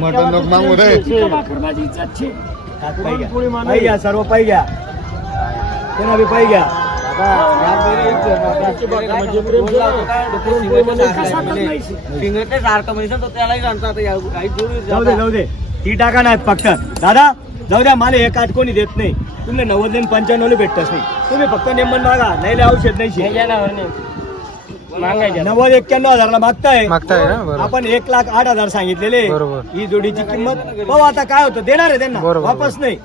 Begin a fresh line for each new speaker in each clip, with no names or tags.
Mutton लोक मागू
दे. घ्या. सर्व पाय घ्या. कोणा बी पाय घ्या.
ती.
टाका नाही फक्त. दादा जाऊ द्या मला हे काट कोणी देत नाही. तुम्ही नव्वद पंच्याण्णव भेटतच नाही. तुम्ही फक्त नेमन मागा नाही औषध नाही. नव्वद एक्क्याण्णव हजारला मागताय.
मागताय ना बरोबर.
आपण एक लाख आठ हजार सांगितलेले.
बरोबर.
ही जोडीची किंमत. पाहू आता काय होतं? देणार आहे त्यांना.
बरोबर.
वापस नाही.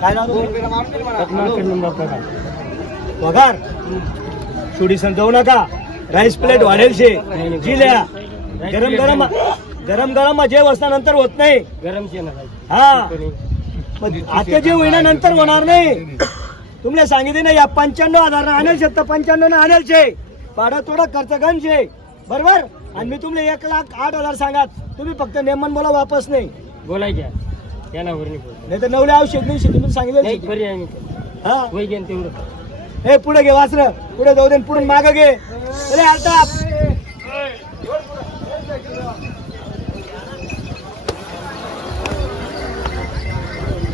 काय नाव तुझं? पगार. सुडीसन जाऊ नका. राईस प्लेट वाढेल शे जिल्या. गरम गरम गरम गरम जे वस्ता नंतर होत नाही. हा. मग आता जे होईना नंतर होणार नाही. तुमले सांगितले ना या पंच्याण्णव हजार आणेल शकतं पंच्याण्णव आणेल शे. भाडं थोडं खर्च गण शे. बरोबर? आणि मी तुमले एक लाख आठ हजार सांगात. तुम्ही फक्त नेमन बोला वापस नाही.
बोलायच्या त्यांना वर नाही
तर नवले औषध नाही शे तुम्ही सांगितलं.
पर्याय नाही
हा?
वय घेऊन तेवढं.
हे पुढे घे वासर. पुढे जाऊ दे पुढून माग घे. अरे आता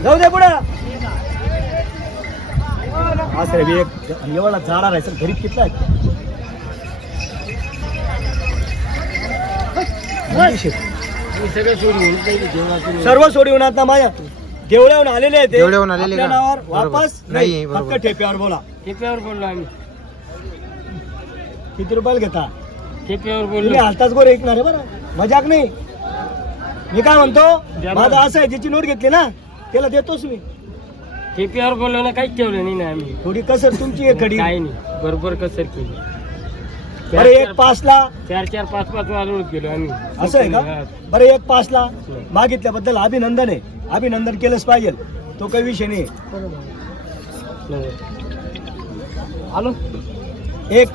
जाऊ दे पुढे. वासर बी एक एवढा कितला आहे? किती शेत?
मी सगळं सोडून म्हणत नाही की जेवणाचं
सर्व सोडून आता माझ्या देवळ्याहून आलेले आहेत.
देवळ्याहून आलेले
आपल्या? नावावर. वापस
नाही.
फक्त ठेप्यावर बोला
टेप्यावर बोललो आम्ही
किती रुपयाला घेता
टेप्यावर
तुम्ही
बोललो
हालताच गोर ऐकणार आहे बरं मजाक नाही मी काय म्हणतो माझं. असं आहे ज्याची नोट घेतली ना त्याला देतोच मी
बोललो ना काहीच ठेवलं नाही ना आम्ही.
थोडी कसर तुमची आहे खडी
काही नाही. बरोबर कसर केली.
बरं एक पाचला?
चार चार पाच पाच वाजवत गेलो आम्ही.
असं आहे
हा.
का बरं एक पाचला. मागितल्याबद्दल अभिनंदन आहे. अभिनंदन केलंच पाहिजे. तो काही विषय नाही.
आलो
एक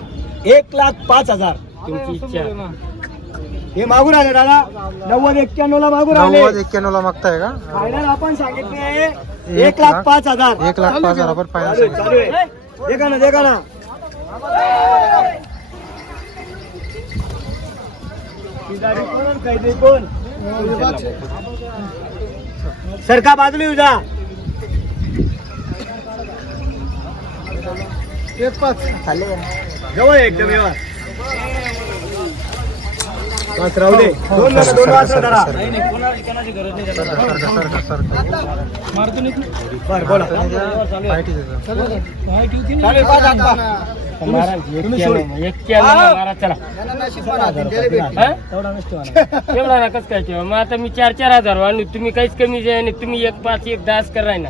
एक लाख पाच हजार.
तुमची इच्छा.
हे मागून आले दादा. नव्वद एक्क्याण्णव ला मागून आले.
नव्वद एक्क्याण्णव ला मागताय का?
फायनल आपण सांगितले एक लाख पाच हजार.
एक लाख पाच हजार रुपये
चालू
फायनल
आहे. देखा ना देखा ना. सरका बाजूला येऊ जा. जवळ आहे एकदम व्यवहार. राहू दे. दोन जण दोन वाजता धरा. बोला. पाच हात पा. तुम्ही तेवढा
नकाच काय किंवा मग आता. मी चार चार हजार वाढलो तुम्ही काहीच कमी जे आणि तुम्ही एक पाच एक दास कराय ना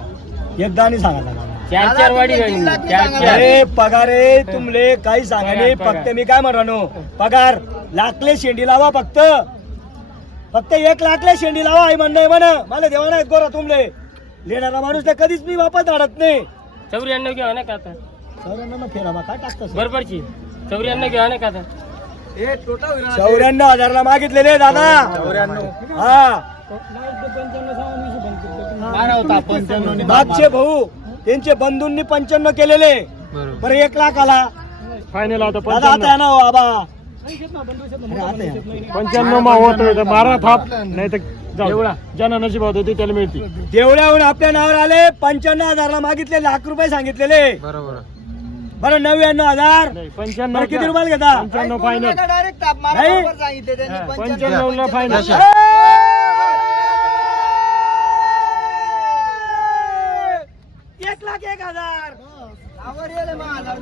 एकदा आणि सांगा
चार चार वाडी राहिली चार चार
अरे पगार आहे तुमले काही सांगा नाही. फक्त मी काय म्हणतो पगार. लाखले शेंडी लावा फक्त. फक्त एक लाखले शेंडी लावा आई म्हणणं म्हण. मला देवा नाही गोरा तुमले. लेणारा माणूस तर कधीच मी वापस धाडत नाही.
चौऱ्याण्णव घ्या ना का आता
चौऱ्याण्णव ना फेरा मग काय टाकतं
बरोबरची. चौऱ्याण्णव घ्या ना का आता
हे.
चौऱ्याण्णव हजारला मागितलेले दादा. हा. मागचे भाऊ त्यांचे बंधूंनी पंच्याण्णव केलेले.
बरोबर.
बरं एक लाख आला.
फायनल आता
दादा आता आहे ना हो
पंच्याण्णव मा होतोय तर मारा थाप नाही तर एवढा ज्यांना नशीब होते ते त्याला मिळते
देवळ्याहून आपल्या नावावर आले पंच्याण्णव हजारला मागितले लाख रुपये सांगितलेले.
बरोबर.
बरं नव्याण्णव हजार.
पंच्याण्णव
बरं किती रुपयाला घेता?
पंच्याण्णव फायनल
डायरेक्ट ताप मारा
नाही.
बरोबर सांगितले त्यांनी पंच्याण्णव.
ला फायनल.
एक लाख एक हजार
आवर येले माझा.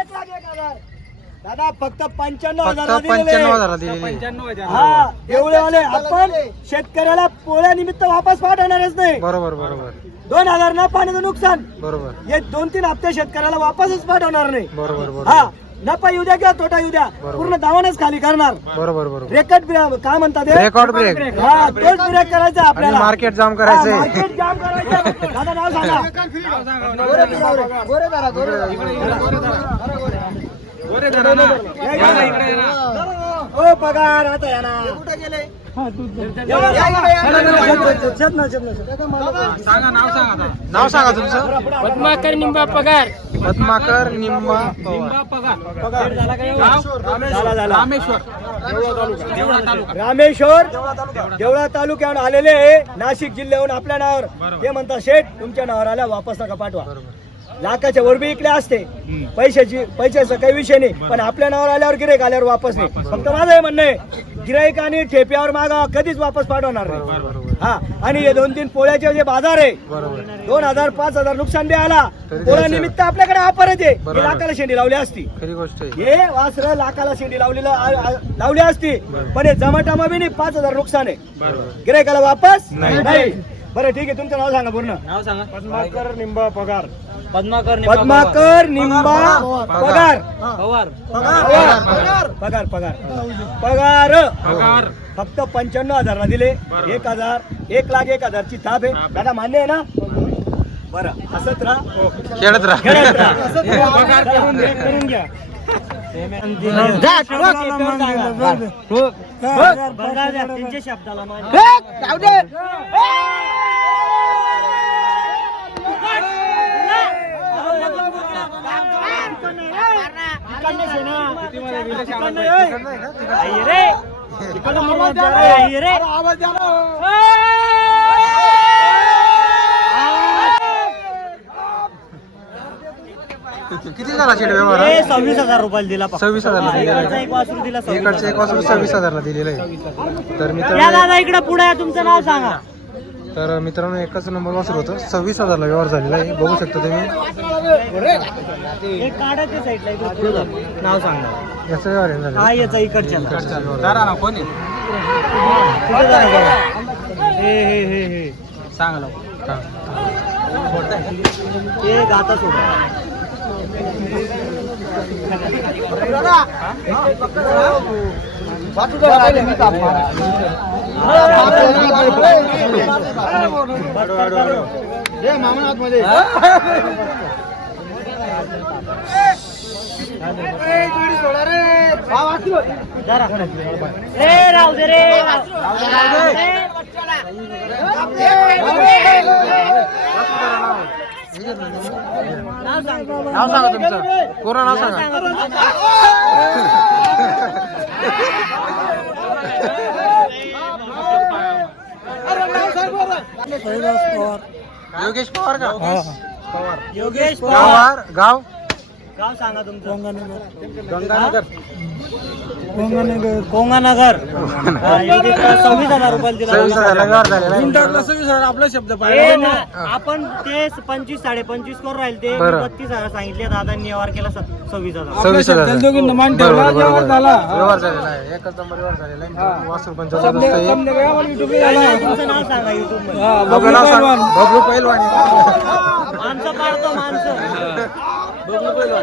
एक लाख एक हजार दादा फक्त पंच्याण्णव
फक्त
हजार
पंच्याण्णव हजार दिलेली
पंच्याण्णव हजार.
हा देवळेवाले आपण शेतकऱ्याला पोळ्यानिमित्त वापस पाठवणारच नाही.
बरोबर बरोबर.
दोन हजार न पाण्याचं नुकसान.
बरोबर.
हे दोन तीन हप्ते शेतकऱ्याला वापसच पाठवणार नाही.
बरोबर
हा
बरोबर
नफा येऊ द्या किंवा तोटा येऊ द्या. पूर्ण दावानच खाली करणार.
बरोबर बरोबर.
रेकॉर्ड काय म्हणतात हे?
रेकॉर्ड ब्रेक
हा तोच ब्रेक करायचा
आणि
आपल्याला.
मार्केट जाम
हा,
करायचंय
मार्केट जाम करायचं. दादा नाव सांगा.
गोरे गोरे
पगार आता येणार
कुठे गेले?
नाव सांगा तुमचं.
पद्माकर निंबा पगार.
पद्माकर
निंबा पगार. रामेश्वर. देवळा तालुक्यावर आलेले नाशिक जिल्ह्याहून आपल्या नावावर. ते म्हणता शेठ तुमच्या नावावर आल्या वापस नका पाठवा. लाखाच्या वर बी इकडे असते. पैशाची पैशाचा काही विषय नाही. पण आपल्या नावावर आल्यावर गिराईक आल्यावर वापस नाही. फक्त माझं हे म्हणणं आहे गिराईक आणि ठेप्यावर मागा कधीच वापस पाठवणार नाही. हा आणि हे दोन तीन पोळ्याचे जे बाजार आहे दोन हजार पाच हजार नुकसान बी आला. पोळ्या. निमित्त आपल्याकडे ऑफरच आहे लाखाला शेंडी लावली असती. हे वासर लाखाला शेंडी लावलेलं लावली असती. पण हे जमाटामा बी नाही पाच हजार नुकसान आहे. गिरायकाला वापस
नाही.
बरं ठीक आहे. तुमचं नाव सांगा पूर्ण.
नाव सांगा.
पद्माकर निंबा पगार.
पद्माकर निंबा
पद्माकर निंबा पगार.
पवार
पगार. पगार. पगार. पगार. फक्त पंच्याण्णव हजारला दिले. एक हजार एक लाख एक हजारची थाप आहे. दादा मान्य आहे ना? बरं हसत राहा.
खेळत राहा.
खेळत राहा. हसत राहा. पगार करून घ्या, करून घ्या. त्यांच्या शब्दाला मान. आई रे. आवाज द्या
किती झाला शेट व्यवहार
ए? सव्वीस हजार रुपयाला दिला फक्त.
सव्वीस हजारला दिलेला
इकडचा एक वासरू दिला सव्वीस
इकडचे एक वासरू सव्वीस हजारला दिलेलं आहे तर
या
मित्रांनो
दादा इकडे पुढे या, तुमचं नाव सांगा
तर मित्रांनो एकच नंबर वासर होतं सव्वीस हजारला व्यवहार झालेला आहे बघू शकता तुम्ही
एक काढायचे साईडला इकडे पुढे जा. नाव सांगा
याचा व्यवहार आहे झालेला.
हा याचा इकडच्या
इकडचा व्यवहार आहे.
कुठे जाणार बघा. हे हे हे हे
हा.
हे गाता सोडा जरा. ए, राहू दे रे राहू दे. नाव सांग.
तुमचं. पूर्ण नाव सांगा. योगेश पवार का?
योगेश पवार.
गाव?
गाव सांगा तुमचं.
गंगानगर.
कोंगानगर हा, सव्वीस हजार रुपयाला दिला
सव्वीस हजारला व्यवहार झालेला आहे.
आपला शब्द
ना, आपण ते पंचवीस साडे पंचवीस करून राहील. ते
बरं.
बत्तीस हजार सांगितले दादांनी व्यवहार केला स- सव्वीस हजार.
सव्वीस हजार.
दोघींना मान
बरोबर,
ठेवला,
बरोबर.
व्यवहार झाला.
व्यवहार झालेला आहे. एकच नंबर व्यवहार झालेला आहे. वासरू पण जबरदस्त आहे
तुमचं नाव सांगा युट्यूबमध्ये
आपलं नाव सांग. बबलू पैलवान.
माणसं पाडतो माणसं. 不不不不。